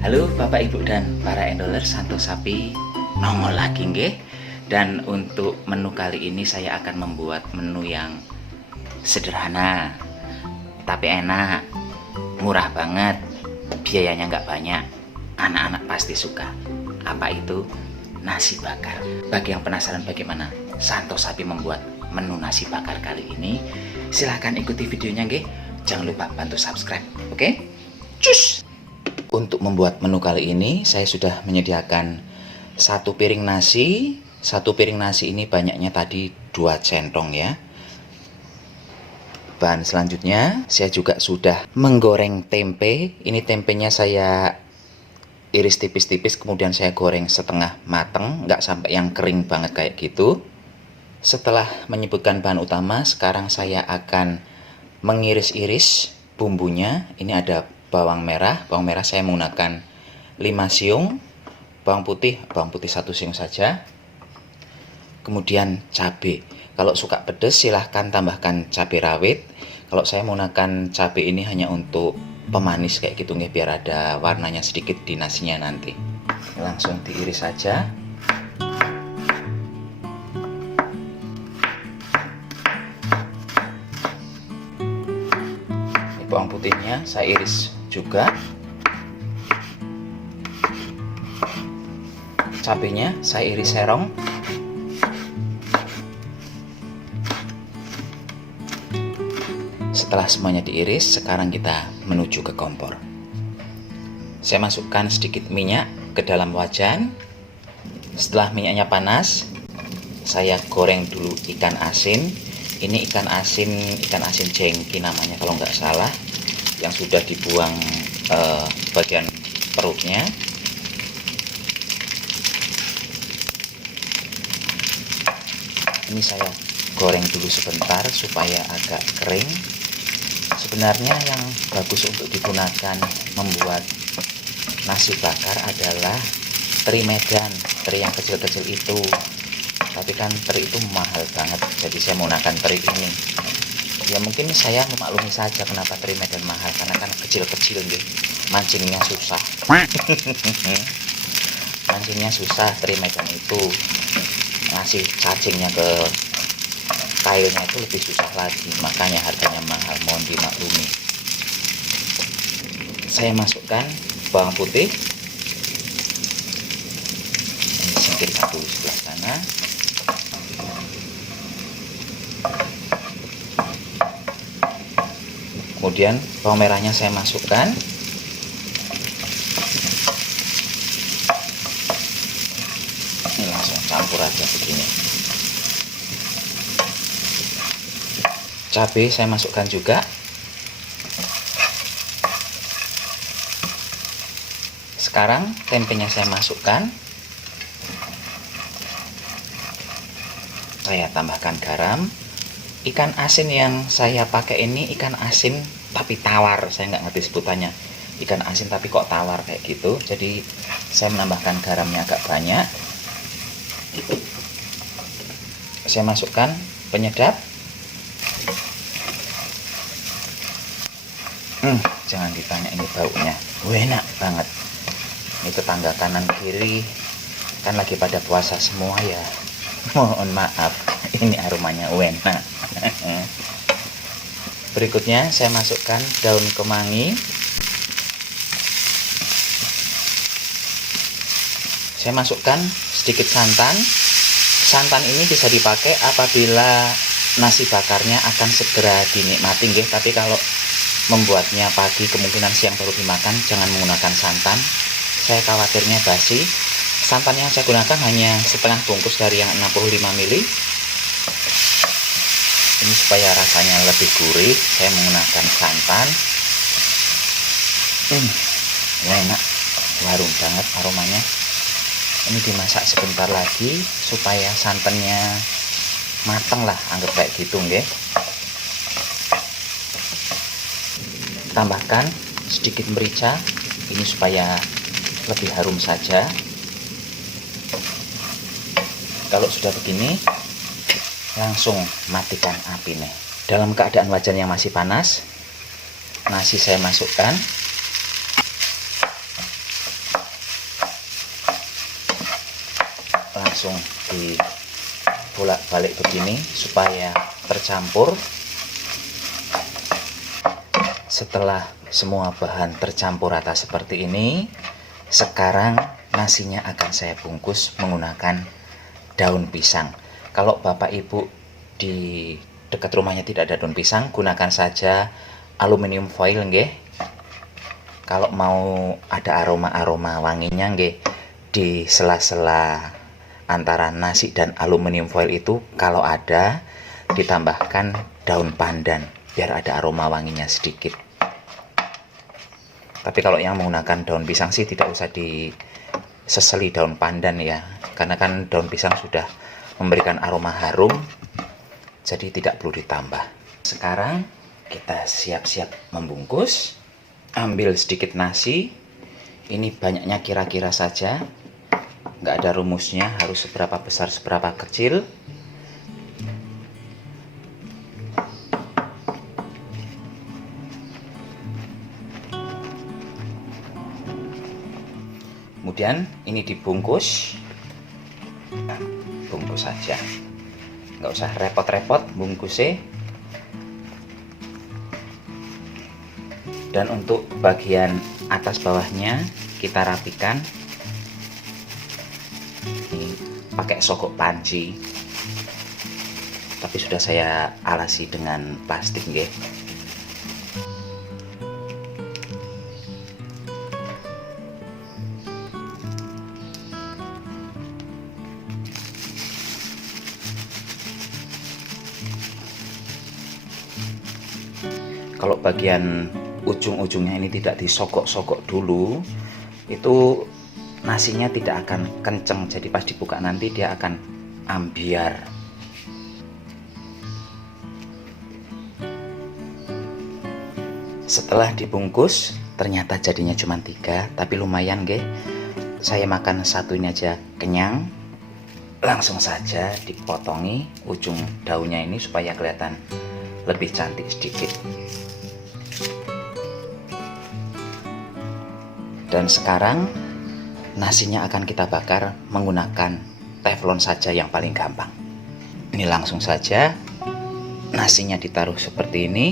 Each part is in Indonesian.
Halo Bapak Ibu dan para endoler Santo Sapi, nongol lagi nggih. Dan untuk menu kali ini saya akan membuat menu yang sederhana tapi enak, murah banget, biayanya nggak banyak, anak-anak pasti suka. Apa itu? Nasi bakar. Bagi yang penasaran bagaimana Santo Sapi membuat menu nasi bakar kali ini, silahkan ikuti videonya nggih. Jangan lupa bantu subscribe, oke? Cus! Untuk membuat menu kali ini saya sudah menyediakan satu piring nasi. Satu piring nasi ini banyaknya tadi 2 centong ya. Bahan selanjutnya saya juga sudah menggoreng tempe. Ini tempenya saya iris tipis-tipis, kemudian saya goreng setengah mateng, nggak sampai yang kering banget kayak gitu. Setelah menyebutkan bahan utama, sekarang saya akan mengiris-iris bumbunya. Ini ada bawang merah saya menggunakan 5 siung, bawang putih 1 siung saja. Kemudian cabai, kalau suka pedas silahkan tambahkan cabai rawit. Kalau saya menggunakan cabai ini hanya untuk pemanis kayak gitu nih, biar ada warnanya sedikit di nasinya nanti. Langsung diiris saja. Bawang putihnya saya iris juga. Cabenya saya iris serong. Setelah semuanya diiris, sekarang kita menuju ke kompor. Saya masukkan sedikit minyak ke dalam wajan. Setelah minyaknya panas, saya goreng dulu ikan asin. Ini ikan asin jengki namanya kalau nggak salah, yang sudah dibuang bagian perutnya. Ini saya goreng dulu sebentar supaya agak kering. Sebenarnya yang bagus untuk digunakan membuat nasi bakar adalah teri Medan, teri yang kecil-kecil itu. Tapi kan teri itu mahal banget, jadi saya menggunakan teri ini. Ya mungkin saya memaklumi saja kenapa teri Medan mahal, karena kan kecil-kecil gitu, mancingnya susah. Mancingnya susah teri Medan itu, ngasih cacingnya ke kailnya itu lebih susah lagi, makanya harganya mahal, mohon dimaklumi. Saya masukkan bawang putih, ini singkirkan dulu sebelah sana. Kemudian bawang merahnya saya masukkan. Ini langsung campur aja begini. Cabai saya masukkan juga. Sekarang tempenya saya masukkan. Saya tambahkan garam. Ikan asin yang saya pakai ini ikan asin tapi tawar, saya nggak ngerti sebutannya. Ikan asin tapi kok tawar kayak gitu, jadi saya menambahkan garamnya agak banyak. Saya masukkan penyedap. Jangan ditanya ini baunya, enak banget. Ini tetangga kanan kiri kan lagi pada puasa semua ya, mohon maaf, ini aromanya enak. Berikutnya saya masukkan daun kemangi. Saya masukkan sedikit santan. Santan ini bisa dipakai apabila nasi bakarnya akan segera dinikmati nggih. Tapi kalau membuatnya pagi, kemungkinan siang baru dimakan, jangan menggunakan santan. Saya khawatirnya basi. Santan yang saya gunakan hanya setengah bungkus dari yang 65 ml. Ini supaya rasanya lebih gurih, saya menggunakan santan. Enak, harum banget aromanya. Ini dimasak sebentar lagi supaya santannya matang lah, anggap kayak gitu nggih. Tambahkan sedikit merica, ini supaya lebih harum saja. Kalau sudah begini, langsung matikan api nih. Dalam keadaan wajan yang masih panas, nasi saya masukkan. langsung dibolak-balik begini supaya tercampur. Setelah semua bahan tercampur rata seperti ini, sekarang nasinya akan saya bungkus menggunakan daun pisang. Kalau Bapak Ibu di dekat rumahnya tidak ada daun pisang, gunakan saja aluminium foil nggih. Kalau mau ada aroma-aroma wanginya nggih, di sela-sela antara nasi dan aluminium foil itu kalau ada ditambahkan daun pandan biar ada aroma wanginya sedikit. Tapi kalau yang menggunakan daun pisang sih tidak usah diseseli daun pandan ya, karena kan daun pisang sudah memberikan aroma harum, jadi tidak perlu ditambah. Sekarang kita siap-siap membungkus. Ambil sedikit nasi, ini banyaknya kira-kira saja, nggak ada rumusnya harus seberapa besar seberapa kecil. Kemudian ini dibungkus, bungkus saja, nggak usah repot-repot bungkusnya. Dan untuk bagian atas bawahnya kita rapikan ini pakai sogok panci, tapi sudah saya alasi dengan plastik nggih. Kalau bagian ujung-ujungnya ini tidak disogok-sogok dulu, itu nasinya tidak akan kenceng, jadi pas dibuka nanti dia akan ambiar. Setelah dibungkus ternyata jadinya cuma 3, tapi lumayan nggih. Saya makan satu ini aja kenyang. Langsung saja dipotongi ujung daunnya ini supaya kelihatan lebih cantik sedikit. Dan sekarang nasinya akan kita bakar menggunakan teflon saja yang paling gampang. Ini langsung saja nasinya ditaruh seperti ini.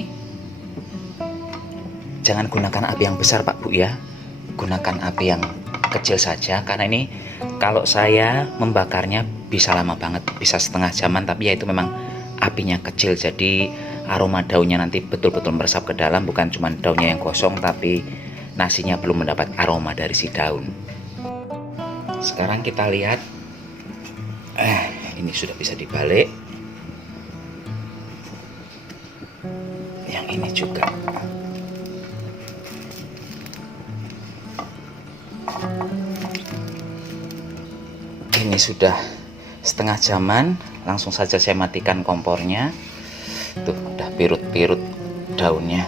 Jangan gunakan api yang besar Pak Bu ya, gunakan api yang kecil saja, karena ini kalau saya membakarnya bisa lama banget, bisa setengah jaman, tapi ya itu memang apinya kecil, jadi aroma daunnya nanti betul-betul meresap ke dalam, bukan cuma daunnya yang gosong tapi nasinya belum mendapat aroma dari si daun. Sekarang kita lihat, ini sudah bisa dibalik. Yang ini juga. Ini sudah setengah jaman, langsung saja saya matikan kompornya. Tuh, udah pirut-pirut daunnya.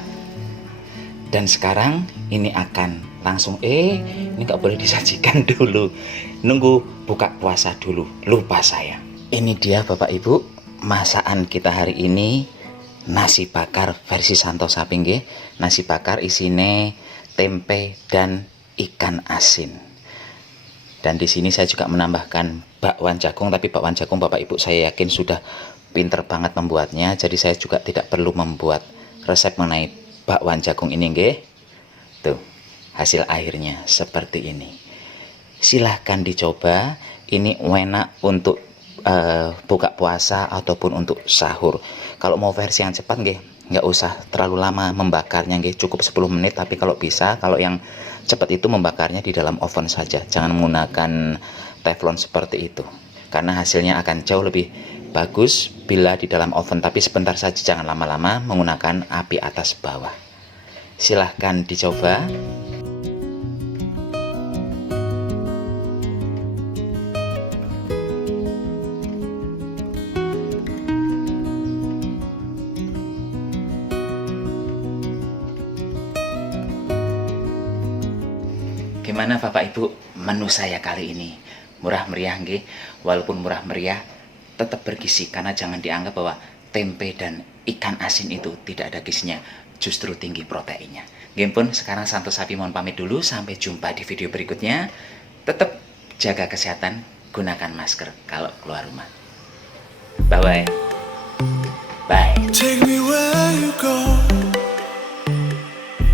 Dan sekarang ini akan langsung ini nggak boleh disajikan dulu, nunggu buka puasa dulu, lupa saya. Ini dia Bapak Ibu, masakan kita hari ini, nasi bakar versi Santo Sapi nggih. Nasi bakar isine tempe dan ikan asin. Dan di sini saya juga menambahkan bakwan jagung, tapi bakwan jagung Bapak Ibu saya yakin sudah pinter banget membuatnya, jadi saya juga tidak perlu membuat resep mengenai bakwan jagung ini nggih. Tuh, hasil akhirnya seperti ini. Silahkan dicoba, ini enak untuk buka puasa ataupun untuk sahur. Kalau mau versi yang cepat nggih, nggak usah terlalu lama membakarnya nggih, cukup 10 menit, tapi kalau bisa, kalau yang cepat itu membakarnya di dalam oven saja, jangan menggunakan teflon seperti itu, karena hasilnya akan jauh lebih bagus bila di dalam oven, tapi sebentar saja, jangan lama-lama menggunakan api atas bawah. Silahkan dicoba. Gimana Bapak Ibu menu saya kali ini? Murah meriah nggih? Walaupun murah meriah tetap bergizi, karena jangan dianggap bahwa tempe dan ikan asin itu tidak ada gizinya, justru tinggi proteinnya. Nggih pun, sekarang Santo Sapi mohon pamit dulu, sampai jumpa di video berikutnya. Tetap jaga kesehatan gunakan masker kalau keluar rumah. Bye-bye. Bye. Take me where you go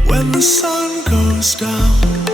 when the sun goes down.